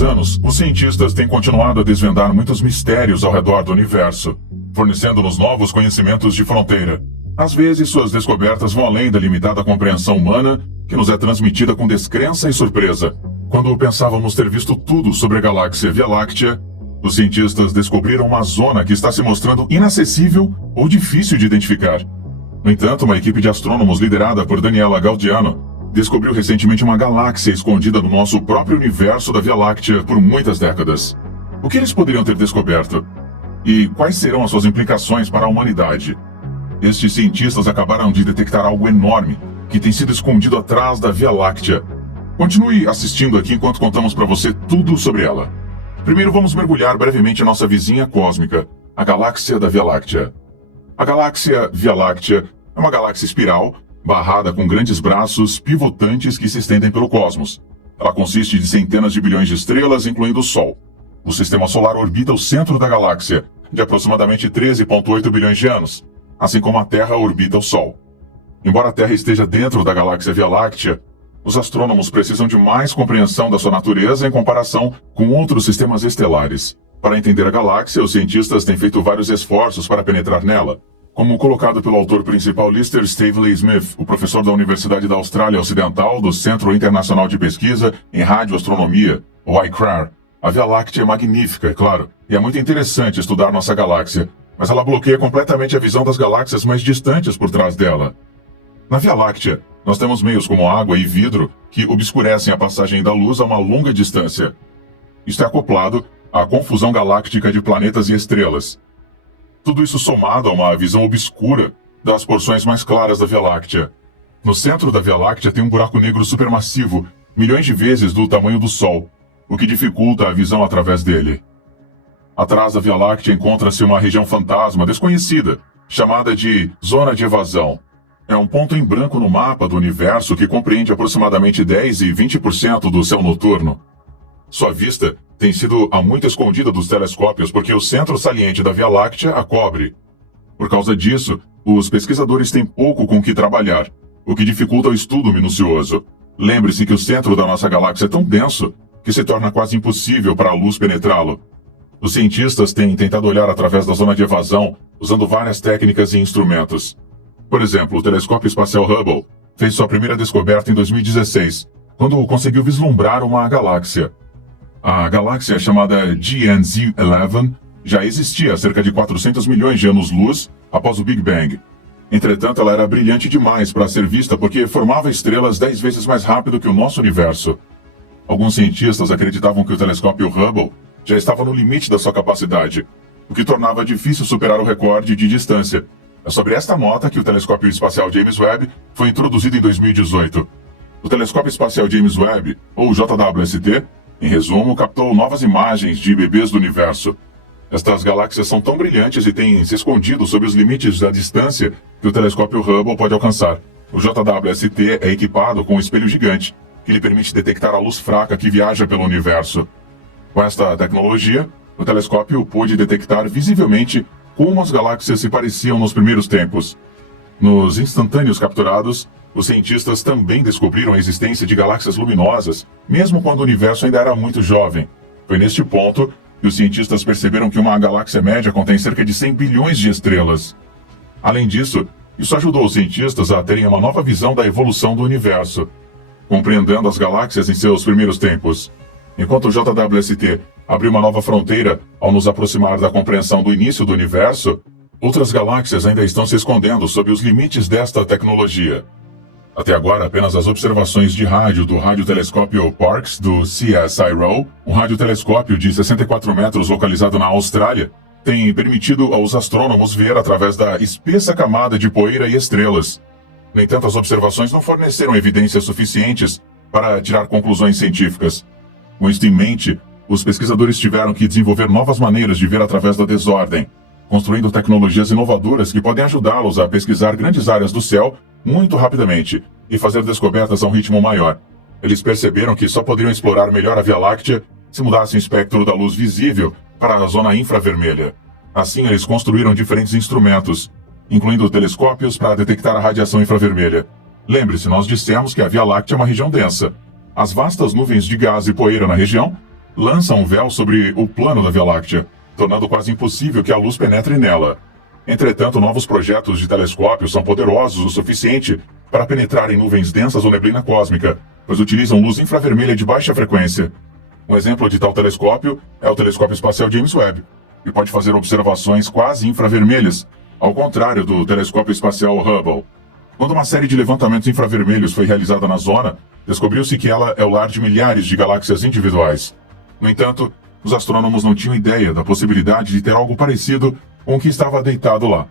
últimos anos, os cientistas têm continuado a desvendar muitos mistérios ao redor do universo, fornecendo-nos novos conhecimentos de fronteira. Às vezes, suas descobertas vão além da limitada compreensão humana, que nos é transmitida com descrença e surpresa. Quando pensávamos ter visto tudo sobre a galáxia Via Láctea, os cientistas descobriram uma zona que está se mostrando inacessível ou difícil de identificar. No entanto, uma equipe de astrônomos liderada por Daniela Gaudiano descobriu recentemente uma galáxia escondida no nosso próprio universo da Via Láctea por muitas décadas. O que eles poderiam ter descoberto? E quais serão as suas implicações para a humanidade? Estes cientistas acabaram de detectar algo enorme que tem sido escondido atrás da Via Láctea. Continue assistindo aqui enquanto contamos para você tudo sobre ela. Primeiro vamos mergulhar brevemente a nossa vizinha cósmica, a galáxia da Via Láctea. A galáxia Via Láctea é uma galáxia espiral, barrada com grandes braços pivotantes que se estendem pelo cosmos. Ela consiste de centenas de bilhões de estrelas, incluindo o Sol. O sistema solar orbita o centro da galáxia, de aproximadamente 13,8 bilhões de anos, assim como a Terra orbita o Sol. Embora a Terra esteja dentro da galáxia Via Láctea, os astrônomos precisam de mais compreensão da sua natureza em comparação com outros sistemas estelares. Para entender a galáxia, os cientistas têm feito vários esforços para penetrar nela, como colocado pelo autor principal Lister Stavely Smith, o professor da Universidade da Austrália Ocidental do Centro Internacional de Pesquisa em Radioastronomia, o ICRAR. A Via Láctea é magnífica, é claro, e é muito interessante estudar nossa galáxia, mas ela bloqueia completamente a visão das galáxias mais distantes por trás dela. Na Via Láctea, nós temos meios como água e vidro que obscurecem a passagem da luz a uma longa distância. Isto é acoplado à confusão galáctica de planetas e estrelas. Tudo isso somado a uma visão obscura das porções mais claras da Via Láctea. No centro da Via Láctea tem um buraco negro supermassivo, milhões de vezes do tamanho do Sol, o que dificulta a visão através dele. Atrás da Via Láctea encontra-se uma região fantasma desconhecida, chamada de Zona de Evasão. É um ponto em branco no mapa do universo que compreende aproximadamente 10 e 20% do céu noturno. Sua vista tem sido há muito escondida dos telescópios porque o centro saliente da Via Láctea a cobre. Por causa disso, os pesquisadores têm pouco com o que trabalhar, o que dificulta o estudo minucioso. Lembre-se que o centro da nossa galáxia é tão denso que se torna quase impossível para a luz penetrá-lo. Os cientistas têm tentado olhar através da zona de evasão usando várias técnicas e instrumentos. Por exemplo, o telescópio espacial Hubble fez sua primeira descoberta em 2016, quando conseguiu vislumbrar uma galáxia. A galáxia chamada GNZ11 já existia há cerca de 400 milhões de anos-luz após o Big Bang. Entretanto, ela era brilhante demais para ser vista porque formava estrelas 10 vezes mais rápido que o nosso universo. Alguns cientistas acreditavam que o telescópio Hubble já estava no limite da sua capacidade, o que tornava difícil superar o recorde de distância. É sobre esta nota que o telescópio espacial James Webb foi introduzido em 2018. O telescópio espacial James Webb, ou JWST, em resumo, captou novas imagens de bebês do universo. Estas galáxias são tão brilhantes e têm se escondido sob os limites da distância que o telescópio Hubble pode alcançar. O JWST é equipado com um espelho gigante, que lhe permite detectar a luz fraca que viaja pelo universo. Com esta tecnologia, o telescópio pôde detectar visivelmente como as galáxias se pareciam nos primeiros tempos. Nos instantâneos capturados, os cientistas também descobriram a existência de galáxias luminosas, mesmo quando o universo ainda era muito jovem. Foi neste ponto que os cientistas perceberam que uma galáxia média contém cerca de 100 bilhões de estrelas. Além disso, isso ajudou os cientistas a terem uma nova visão da evolução do universo, compreendendo as galáxias em seus primeiros tempos. Enquanto o JWST abriu uma nova fronteira ao nos aproximar da compreensão do início do universo, outras galáxias ainda estão se escondendo sob os limites desta tecnologia. Até agora, apenas as observações de rádio do radiotelescópio Parkes do CSIRO, um radiotelescópio de 64 metros localizado na Austrália, têm permitido aos astrônomos ver através da espessa camada de poeira e estrelas. No entanto, as observações não forneceram evidências suficientes para tirar conclusões científicas. Com isto em mente, os pesquisadores tiveram que desenvolver novas maneiras de ver através da desordem, construindo tecnologias inovadoras que podem ajudá-los a pesquisar grandes áreas do céu muito rapidamente e fazer descobertas a um ritmo maior. Eles perceberam que só poderiam explorar melhor a Via Láctea se mudassem o espectro da luz visível para a zona infravermelha. Assim, eles construíram diferentes instrumentos, incluindo telescópios para detectar a radiação infravermelha. Lembre-se, nós dissemos que a Via Láctea é uma região densa. As vastas nuvens de gás e poeira na região lança um véu sobre o plano da Via Láctea, tornando quase impossível que a luz penetre nela. Entretanto, novos projetos de telescópios são poderosos o suficiente para penetrar em nuvens densas ou neblina cósmica, pois utilizam luz infravermelha de baixa frequência. Um exemplo de tal telescópio é o telescópio espacial James Webb, que pode fazer observações quase infravermelhas, ao contrário do telescópio espacial Hubble. Quando uma série de levantamentos infravermelhos foi realizada na zona, descobriu-se que ela é o lar de milhares de galáxias individuais. No entanto, os astrônomos não tinham ideia da possibilidade de ter algo parecido com o que estava deitado lá.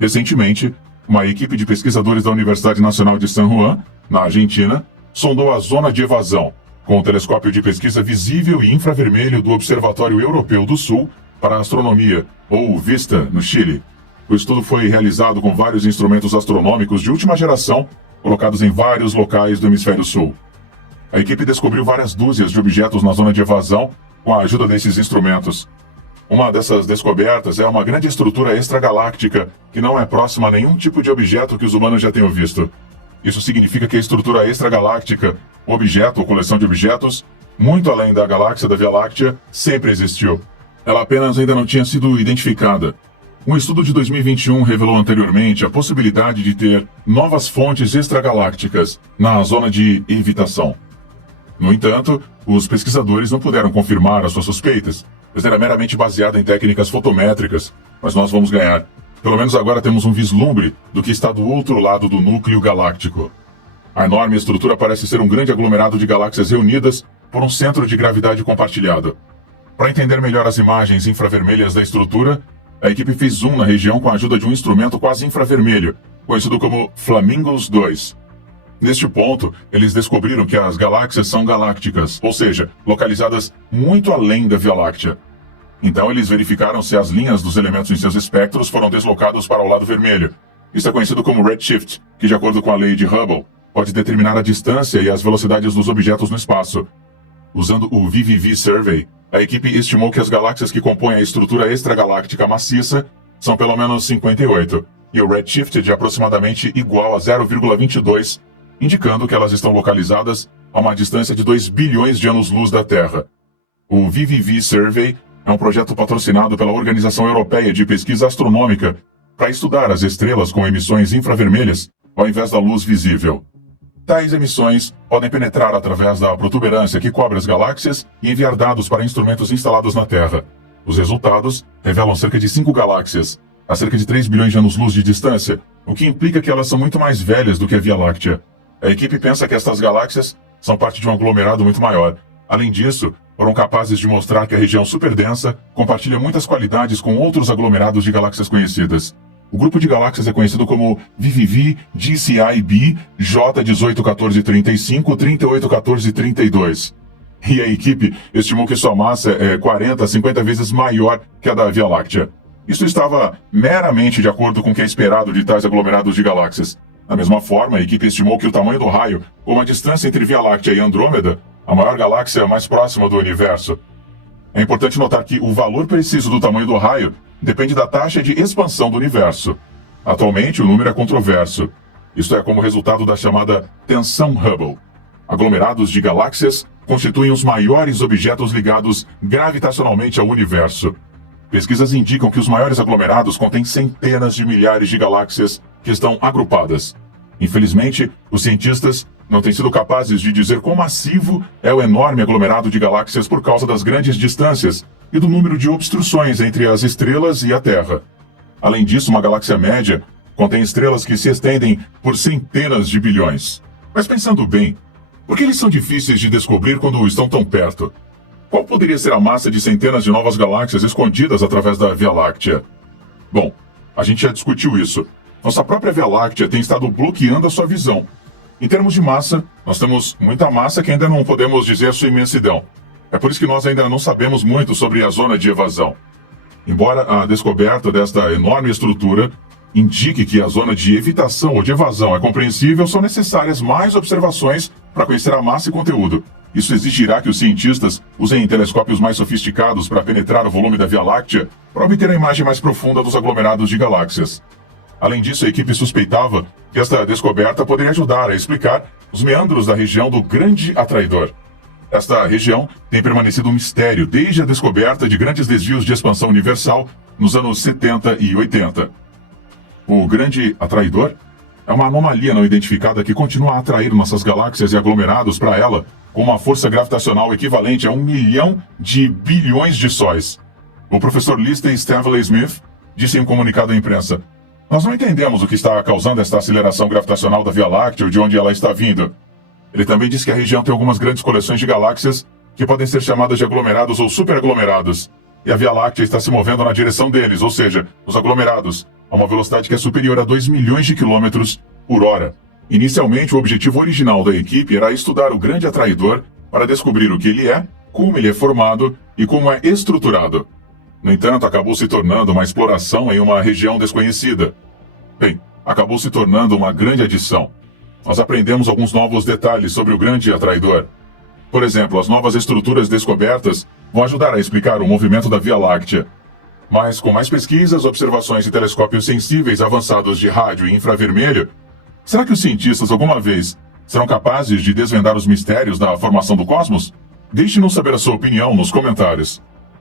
Recentemente, uma equipe de pesquisadores da Universidade Nacional de San Juan, na Argentina, sondou a zona de evasão, com o telescópio de pesquisa visível e infravermelho do Observatório Europeu do Sul para a Astronomia, ou VISTA, no Chile. O estudo foi realizado com vários instrumentos astronômicos de última geração, colocados em vários locais do Hemisfério Sul. A equipe descobriu várias dúzias de objetos na zona de evasão com a ajuda desses instrumentos. Uma dessas descobertas é uma grande estrutura extragaláctica que não é próxima a nenhum tipo de objeto que os humanos já tenham visto. Isso significa que a estrutura extragaláctica, objeto ou coleção de objetos, muito além da galáxia da Via Láctea, sempre existiu. Ela apenas ainda não tinha sido identificada. Um estudo de 2021 revelou anteriormente a possibilidade de ter novas fontes extragalácticas na zona de evitação. No entanto, os pesquisadores não puderam confirmar as suas suspeitas, pois era meramente baseada em técnicas fotométricas, mas nós vamos ganhar. Pelo menos agora temos um vislumbre do que está do outro lado do núcleo galáctico. A enorme estrutura parece ser um grande aglomerado de galáxias reunidas por um centro de gravidade compartilhado. Para entender melhor as imagens infravermelhas da estrutura, a equipe fez zoom na região com a ajuda de um instrumento quase infravermelho, conhecido como Flamingos 2. Neste ponto, eles descobriram que as galáxias são galácticas, ou seja, localizadas muito além da Via Láctea. Então eles verificaram se as linhas dos elementos em seus espectros foram deslocados para o lado vermelho. Isso é conhecido como redshift, que de acordo com a lei de Hubble, pode determinar a distância e as velocidades dos objetos no espaço. Usando o VVV Survey, a equipe estimou que as galáxias que compõem a estrutura extragaláctica maciça são pelo menos 58, e o redshift é de aproximadamente igual a 0,22, indicando que elas estão localizadas a uma distância de 2 bilhões de anos-luz da Terra. O VVV Survey é um projeto patrocinado pela Organização Europeia de Pesquisa Astronômica para estudar as estrelas com emissões infravermelhas ao invés da luz visível. Tais emissões podem penetrar através da protuberância que cobre as galáxias e enviar dados para instrumentos instalados na Terra. Os resultados revelam cerca de 5 galáxias, a cerca de 3 bilhões de anos-luz de distância, o que implica que elas são muito mais velhas do que a Via Láctea. A equipe pensa que estas galáxias são parte de um aglomerado muito maior. Além disso, foram capazes de mostrar que a região superdensa compartilha muitas qualidades com outros aglomerados de galáxias conhecidas. O grupo de galáxias é conhecido como VVV GCI-b J181435 381432. E a equipe estimou que sua massa é 40 a 50 vezes maior que a da Via Láctea. Isso estava meramente de acordo com o que é esperado de tais aglomerados de galáxias. Da mesma forma, a equipe estimou que o tamanho do raio, com a distância entre Via Láctea e Andrômeda, a maior galáxia mais próxima do universo. É importante notar que o valor preciso do tamanho do raio depende da taxa de expansão do universo. Atualmente, o número é controverso. Isto é como resultado da chamada tensão Hubble. Aglomerados de galáxias constituem os maiores objetos ligados gravitacionalmente ao universo. Pesquisas indicam que os maiores aglomerados contêm centenas de milhares de galáxias que estão agrupadas. Infelizmente, os cientistas não têm sido capazes de dizer quão massivo é o enorme aglomerado de galáxias por causa das grandes distâncias e do número de obstruções entre as estrelas e a Terra. Além disso, uma galáxia média contém estrelas que se estendem por centenas de bilhões. Mas pensando bem, por que eles são difíceis de descobrir quando estão tão perto? Qual poderia ser a massa de centenas de novas galáxias escondidas através da Via Láctea? Bom, a gente já discutiu isso. Nossa própria Via Láctea tem estado bloqueando a sua visão. Em termos de massa, nós temos muita massa que ainda não podemos dizer sua imensidão. É por isso que nós ainda não sabemos muito sobre a zona de evasão. Embora a descoberta desta enorme estrutura indique que a zona de evitação ou de evasão é compreensível, são necessárias mais observações para conhecer a massa e conteúdo. Isso exigirá que os cientistas usem telescópios mais sofisticados para penetrar o volume da Via Láctea para obter a imagem mais profunda dos aglomerados de galáxias. Além disso, a equipe suspeitava que esta descoberta poderia ajudar a explicar os meandros da região do Grande Atraidor. Esta região tem permanecido um mistério desde a descoberta de grandes desvios de expansão universal nos anos 70 e 80. O Grande Atraidor é uma anomalia não identificada que continua a atrair nossas galáxias e aglomerados para ela com uma força gravitacional equivalente a 1 milhão de bilhões de sóis. O professor Lister Stanley Smith disse em um comunicado à imprensa: "Nós não entendemos o que está causando esta aceleração gravitacional da Via Láctea ou de onde ela está vindo." Ele também disse que a região tem algumas grandes coleções de galáxias que podem ser chamadas de aglomerados ou superaglomerados, e a Via Láctea está se movendo na direção deles, ou seja, os aglomerados, a uma velocidade que é superior a 2 milhões de quilômetros por hora. Inicialmente, o objetivo original da equipe era estudar o Grande Atraidor para descobrir o que ele é, como ele é formado e como é estruturado. No entanto, acabou se tornando uma exploração em uma região desconhecida. Bem, acabou se tornando uma grande adição. Nós aprendemos alguns novos detalhes sobre o Grande Atraidor. Por exemplo, as novas estruturas descobertas vão ajudar a explicar o movimento da Via Láctea. Mas com mais pesquisas, observações e telescópios sensíveis avançados de rádio e infravermelho, será que os cientistas alguma vez serão capazes de desvendar os mistérios da formação do cosmos? Deixe-nos saber a sua opinião nos comentários.